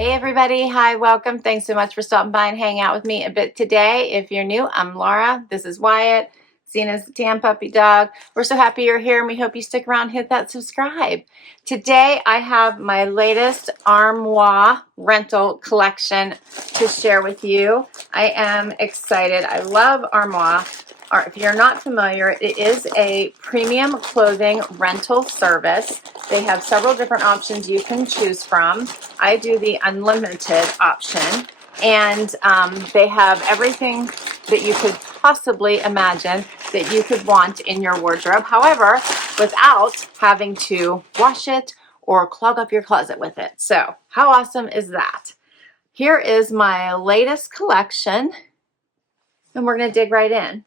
Hey everybody, hi, welcome. Thanks so much for stopping by and hanging out with me a bit today. If you're new, I'm Laura. This is Wyatt, seen as the tan puppy dog. We're so happy you're here and we hope you stick around, hit that subscribe. Today I have my latest Armoire rental collection to share with you. I am excited. I love Armoire. Or if you're not familiar, it is a premium clothing rental service. They have several different options you can choose from. I do the unlimited option, and they have everything that you could possibly imagine that you could want in your wardrobe. However, without having to wash it or clog up your closet with it. So how awesome is that? Here is my latest collection, and we're going to dig right in.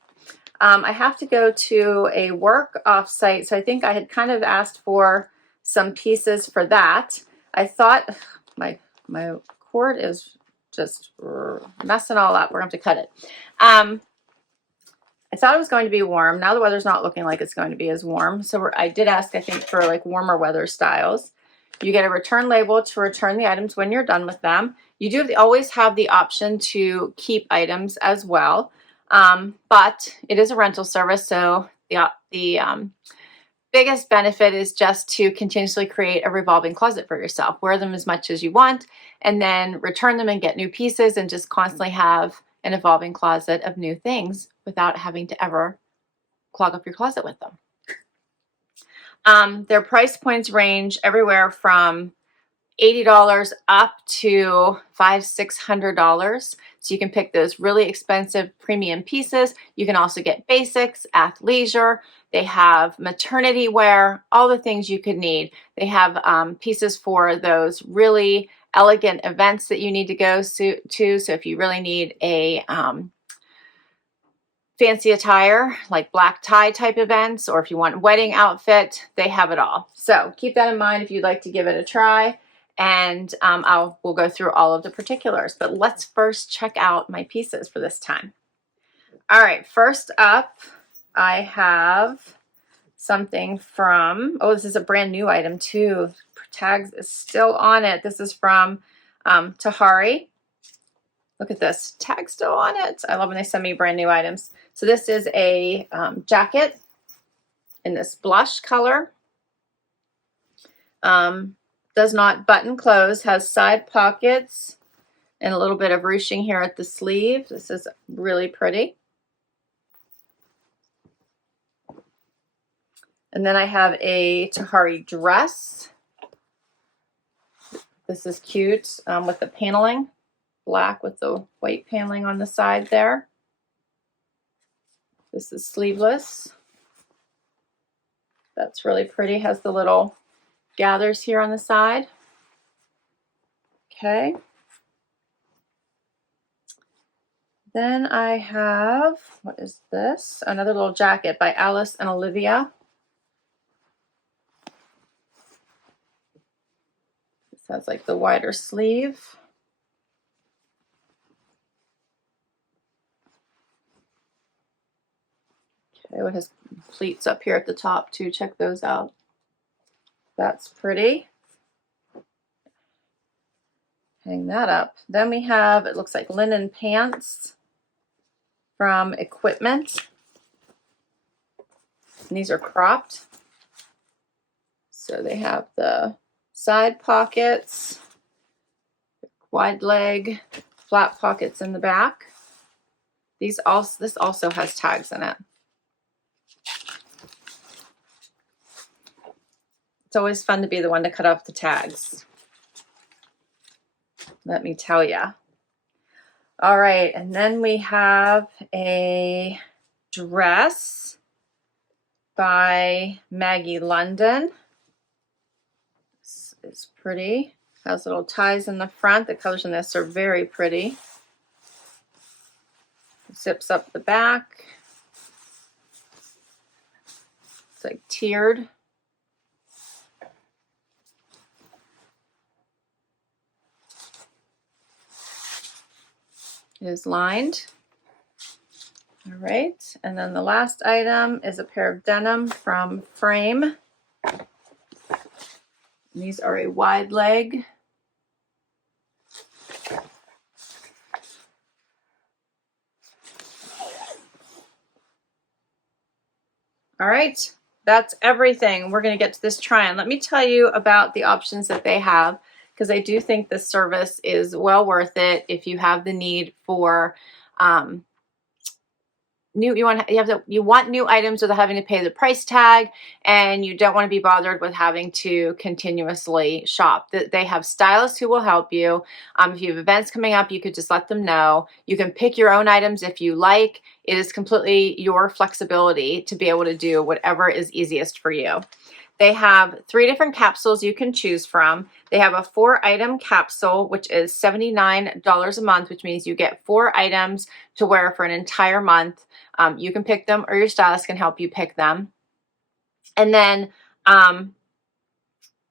I have to go to a work offsite, so I think I had kind of asked for some pieces for that. I thought my cord is just messing all up. We're going to have to cut it. I thought it was going to be warm. Now the weather's not looking like it's going to be as warm, so I did ask, I think, for like warmer weather styles. You get a return label to return the items when you're done with them. You do always have the option to keep items as well. But it is a rental service, so the biggest benefit is just to continuously create a revolving closet for yourself. Wear them as much as you want, and then return them and get new pieces, and just constantly have an evolving closet of new things without having to ever clog up your closet with them. Their price points range everywhere from $80 up to $500–600. So you can pick those really expensive premium pieces. You can also get basics, athleisure. They have maternity wear, all the things you could need. They have pieces for those really elegant events that you need to go to. So if you really need a fancy attire, like black tie type events, or if you want a wedding outfit, they have it all. So keep that in mind if you'd like to give it a try. And we'll go through all of the particulars, but let's first check out my pieces for this time. All right, first up, I have something from, oh, this is a brand new item too. Tags is still on it. This is from Tahari. Look at this, tag still on it. I love when they send me brand new items. So this is a jacket in this blush color. Does not button close, has side pockets and a little bit of ruching here at the sleeve. This is really pretty. And then I have a Tahari dress. This is cute with the paneling, black with the white paneling on the side there. This is sleeveless. That's really pretty, has the little gathers here on the side. Okay. Then I have, what is this? Another little jacket by Alice and Olivia. This has like the wider sleeve. Okay, it has pleats up here at the top too. Check those out. That's pretty. Hang that up. Then we have, it looks like linen pants from Equipment. And these are cropped. So they have the side pockets, wide leg, flat pockets in the back. This also has tags in it. It's always fun to be the one to cut off the tags. Let me tell ya. All right, and then we have a dress by Maggy London. This is pretty. Has little ties in the front. The colors in this are very pretty. Zips up the back. It's like tiered. It is lined. All right, and then the last item is a pair of denim from Frame. And these are a wide leg All right, that's everything. We're going to get to this try-on. Let me tell you about the options that they have, because I do think this service is well worth it if you have the need for you want new items without having to pay the price tag, and you don't want to be bothered with having to continuously shop. They have stylists who will help you. If you have events coming up, you could just let them know. You can pick your own items if you like. It is completely your flexibility to be able to do whatever is easiest for you. They have 3 different capsules you can choose from. They have a 4-item capsule, which is $79 a month, which means you get 4 items to wear for an entire month. You can pick them, or your stylist can help you pick them. And then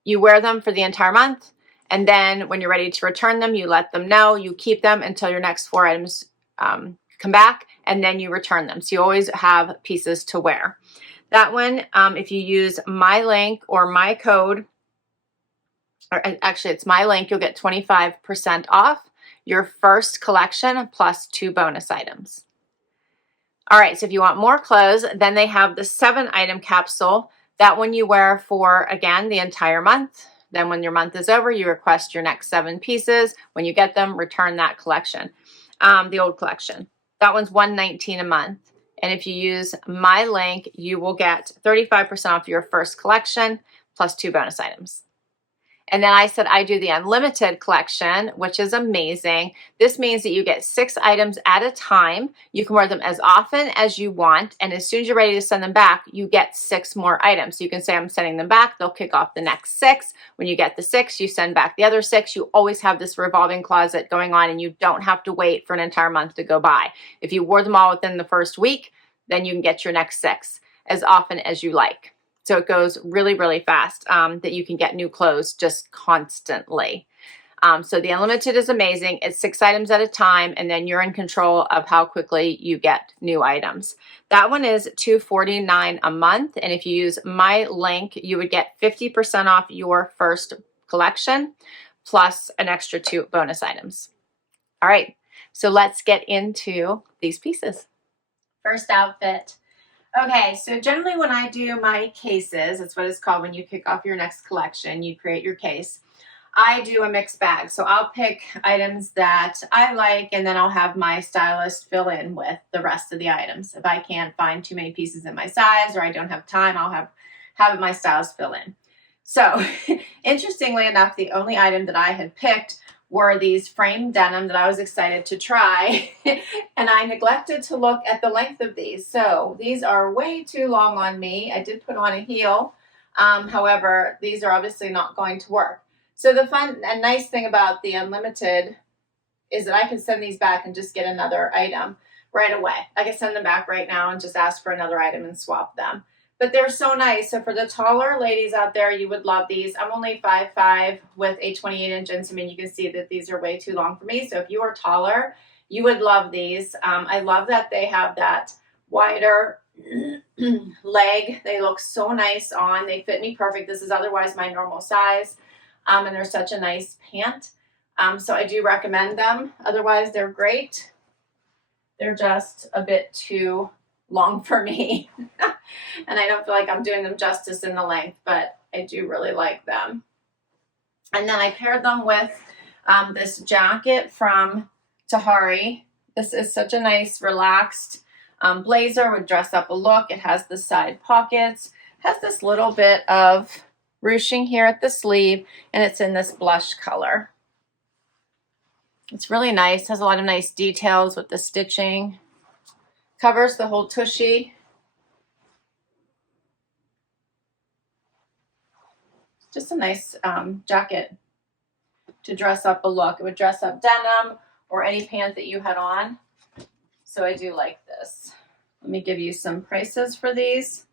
you wear them for the entire month. And then when you're ready to return them, you let them know. You keep them until your next 4 items come back, and then you return them. So you always have pieces to wear. That one, if you use my link or my code, or actually it's my link, you'll get 25% off your first collection plus 2 bonus items. All right, so if you want more clothes, then they have the 7-item capsule. That one you wear for, again, the entire month. Then when your month is over, you request your next 7 pieces. When you get them, return that collection, the old collection. That one's $119 a month. And if you use my link, you will get 35% off your first collection plus 2 bonus items. And then I said I do the unlimited collection, which is amazing. This means that you get 6 items at a time. You can wear them as often as you want. And as soon as you're ready to send them back, you get 6 more items. So you can say, I'm sending them back. They'll kick off the next 6. When you get the 6, you send back the other 6. You always have this revolving closet going on, and you don't have to wait for an entire month to go by. If you wore them all within the first week, then you can get your next 6 as often as you like. So it goes really, really fast, that you can get new clothes just constantly. So the unlimited is amazing. It's 6 items at a time, and then you're in control of how quickly you get new items. That one is $249 a month. And if you use my link, you would get 50% off your first collection plus an extra 2 bonus items. All right, so let's get into these pieces. First outfit. Okay, so generally when I do my cases, that's what it's called when you kick off your next collection, you create your case. I do a mixed bag. So I'll pick items that I like, and then I'll have my stylist fill in with the rest of the items. If I can't find too many pieces in my size, or I don't have time, I'll have my stylist fill in. So interestingly enough, the only item that I had picked were these frame denim that I was excited to try, and I neglected to look at the length of these. So these are way too long on me. I did put on a heel. However, these are obviously not going to work. So the fun and nice thing about the unlimited is that I can send these back and just get another item right away. I can send them back right now and just ask for another item and swap them. But they're so nice. So for the taller ladies out there, you would love these. I'm only 5'5" with a 28-inch inseam. You can see that these are way too long for me. So if you are taller, you would love these. I love that they have that wider leg. They look so nice on. They fit me perfect. This is otherwise my normal size. And they're such a nice pant. So I do recommend them. Otherwise, they're great. They're just a bit too long for me. And I don't feel like I'm doing them justice in the length, but I do really like them. And then I paired them with this jacket from Tahari. This is such a nice relaxed blazer, would dress up a look. It has the side pockets, has this little bit of ruching here at the sleeve, and it's in this blush color. It's really nice, has a lot of nice details with the stitching. Covers the whole tushy. Just a nice jacket to dress up a look. It would dress up denim or any pant that you had on. So I do like this. Let me give you some prices for these.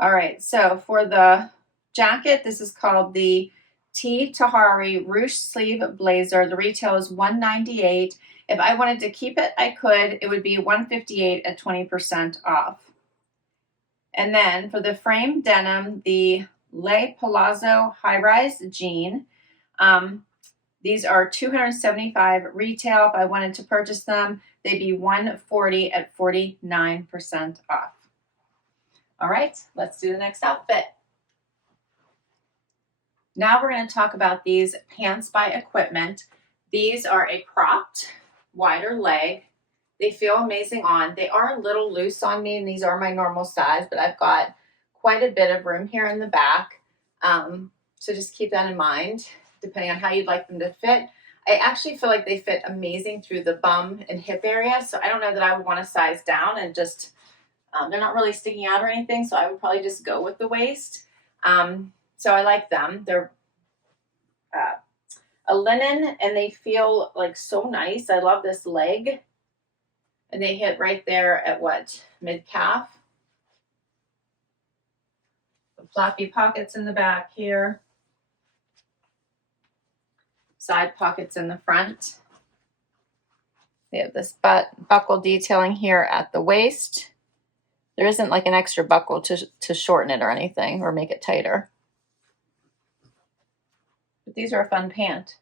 All right, so for the jacket, this is called the Tahari Ruched Sleeve Blazer. The retail is $198. If I wanted to keep it, I could. It would be $158 at 20% off. And then for the frame denim, the Palazzo high-rise jean. These are $275 retail. If I wanted to purchase them, they'd be $140 at 49% off. All right, let's do the next outfit. Now we're going to talk about these pants by Equipment. These are a cropped, wider leg. They feel amazing on. They are a little loose on me, and these are my normal size, but I've got quite a bit of room here in the back. So just keep that in mind, depending on how you'd like them to fit. I actually feel like they fit amazing through the bum and hip area, so I don't know that I would want to size down and just, they're not really sticking out or anything, so I would probably just go with the waist. So I like them. They're a linen, and they feel like so nice. I love this leg. And they hit right there at what? Mid-calf. The floppy pockets in the back here. Side pockets in the front. They have this buckle detailing here at the waist. There isn't like an extra buckle to shorten it or anything or make it tighter. But these are a fun pant.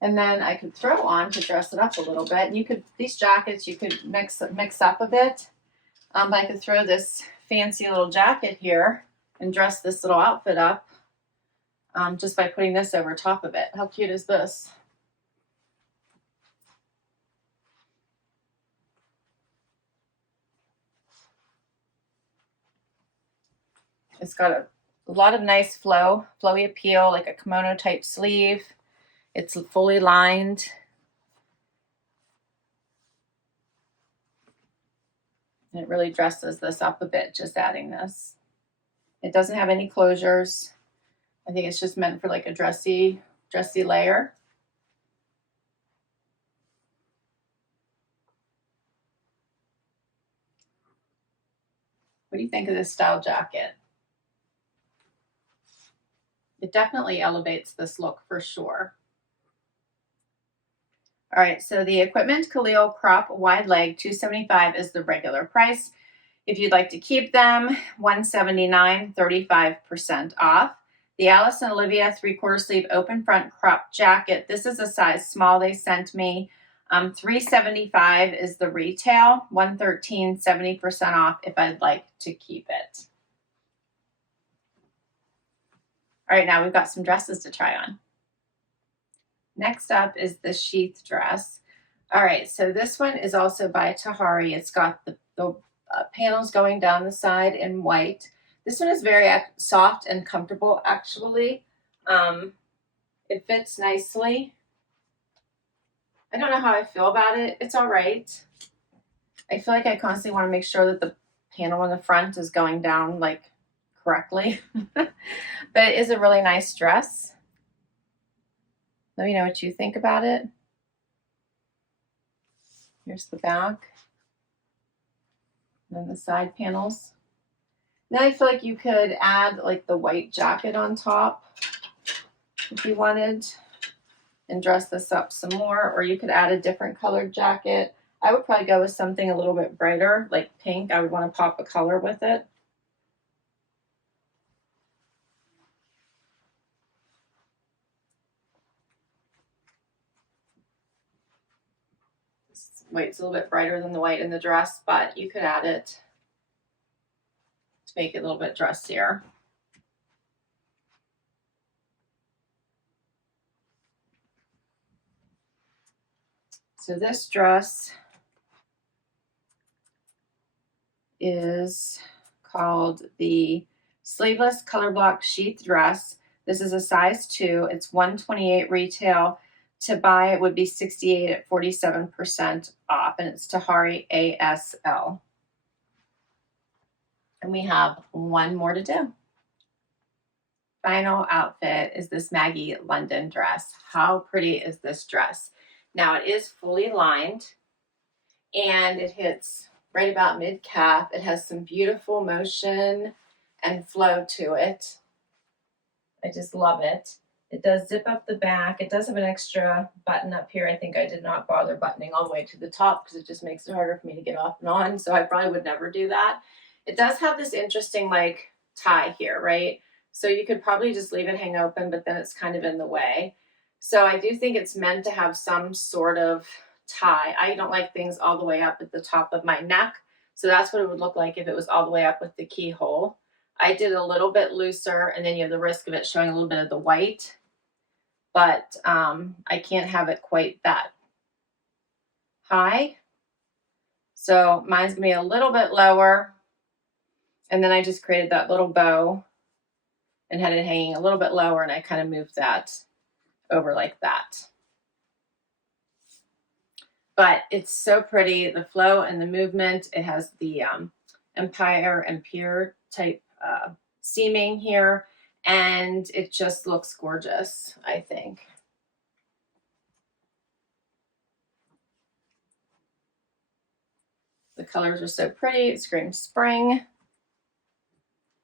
And then I could throw on to dress it up a little bit. You could, these jackets you could mix up a bit. But I could throw this fancy little jacket here and dress this little outfit up just by putting this over top of it. How cute is this? It's got a lot of nice flowy appeal, like a kimono type sleeve. It's fully lined. And it really dresses this up a bit, just adding this. It doesn't have any closures. I think it's just meant for like a dressy layer. What do you think of this style jacket? It definitely elevates this look for sure. All right, so the Equipment Khalil Crop Wide Leg $275 is the regular price. If you'd like to keep them, $179, 35% off. The Alice and Olivia 3/4 sleeve open front crop jacket. This is a size small they sent me. $375 is the retail, $113, 70% off if I'd like to keep it. All right, now we've got some dresses to try on. Next up is the Sheath dress. All right, so this one is also by Tahari. It's got the panels going down the side in white. This one is very soft and comfortable, actually. It fits nicely. I don't know how I feel about it. It's all right. I feel like I constantly want to make sure that the panel in the front is going down like correctly. But it is a really nice dress. Let me know what you think about it. Here's the back. And then the side panels. Now I feel like you could add like the white jacket on top if you wanted and dress this up some more, or you could add a different colored jacket. I would probably go with something a little bit brighter, like pink. I would want to pop a color with it. This white's a little bit brighter than the white in the dress, but you could add it to make it a little bit dressier. So this dress is called the Sleeveless Colorblock Sheath dress. This is a size 2. It's $128 retail. To buy it would be $68 at 47% off, and it's Tahari ASL. And we have one more to do. Final outfit is this Maggy London dress. How pretty is this dress? Now it is fully lined and it hits right about mid-calf. It has some beautiful motion and flow to it. I just love it. It does zip up the back. It does have an extra button up here. I think I did not bother buttoning all the way to the top because it just makes it harder for me to get off and on. So I probably would never do that. It does have this interesting like tie here, right? So you could probably just leave it hang open, but then it's kind of in the way. So I do think it's meant to have some sort of tie. I don't like things all the way up at the top of my neck. So that's what it would look like if it was all the way up with the keyhole. I did a little bit looser, and then you have the risk of it showing a little bit of the white, but I can't have it quite that high. So mine's gonna be a little bit lower. And then I just created that little bow and had it hanging a little bit lower, and I kind of moved that over like that. But it's so pretty, the flow and the movement. It has the Empire and Pure type seaming here, and it just looks gorgeous, I think. The colors are so pretty. It screams spring.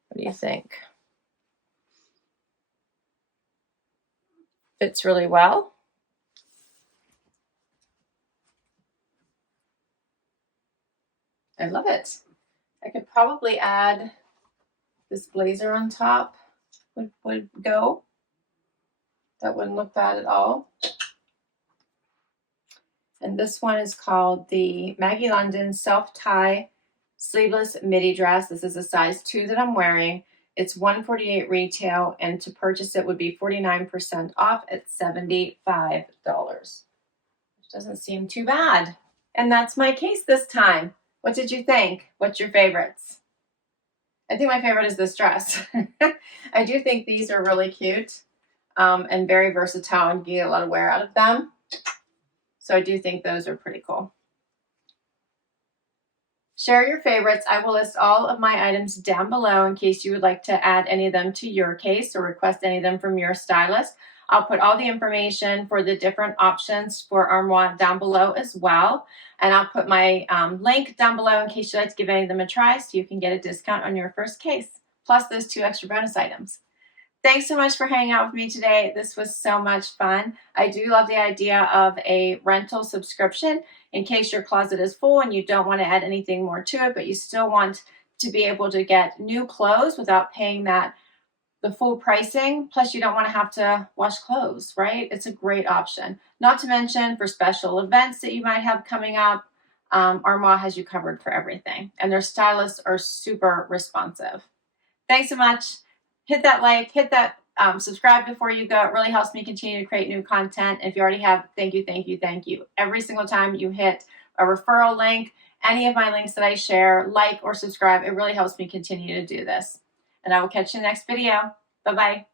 What do you think? Fits really well. I love it. I could probably add this blazer on top. Would go. That wouldn't look bad at all. And this one is called the Maggie London Self-Tie Sleeveless Midi Dress. This is a size 2 that I'm wearing. It's $148 retail, and to purchase it would be 49% off at $75. Which doesn't seem too bad. And that's my case this time. What did you think? What's your favorites? I think my favorite is this dress. I do think these are really cute and very versatile, and you get a lot of wear out of them. So I do think those are pretty cool. Share your favorites. I will list all of my items down below in case you would like to add any of them to your case or request any of them from your stylist. I'll put all the information for the different options for Armoire down below as well. And I'll put my link down below in case you'd like to give any of them a try, so you can get a discount on your first case, plus those 2 extra bonus items. Thanks so much for hanging out with me today. This was so much fun. I do love the idea of a rental subscription in case your closet is full and you don't want to add anything more to it, but you still want to be able to get new clothes without paying the full pricing. Plus, you don't want to have to wash clothes, right? It's a great option. Not to mention for special events that you might have coming up, Armoire has you covered for everything. And their stylists are super responsive. Thanks so much. Hit that like, hit that subscribe before you go. It really helps me continue to create new content. If you already have, thank you, thank you, thank you. Every single time you hit a referral link, any of my links that I share, like or subscribe, it really helps me continue to do this. And I will catch you in the next video. Bye-bye.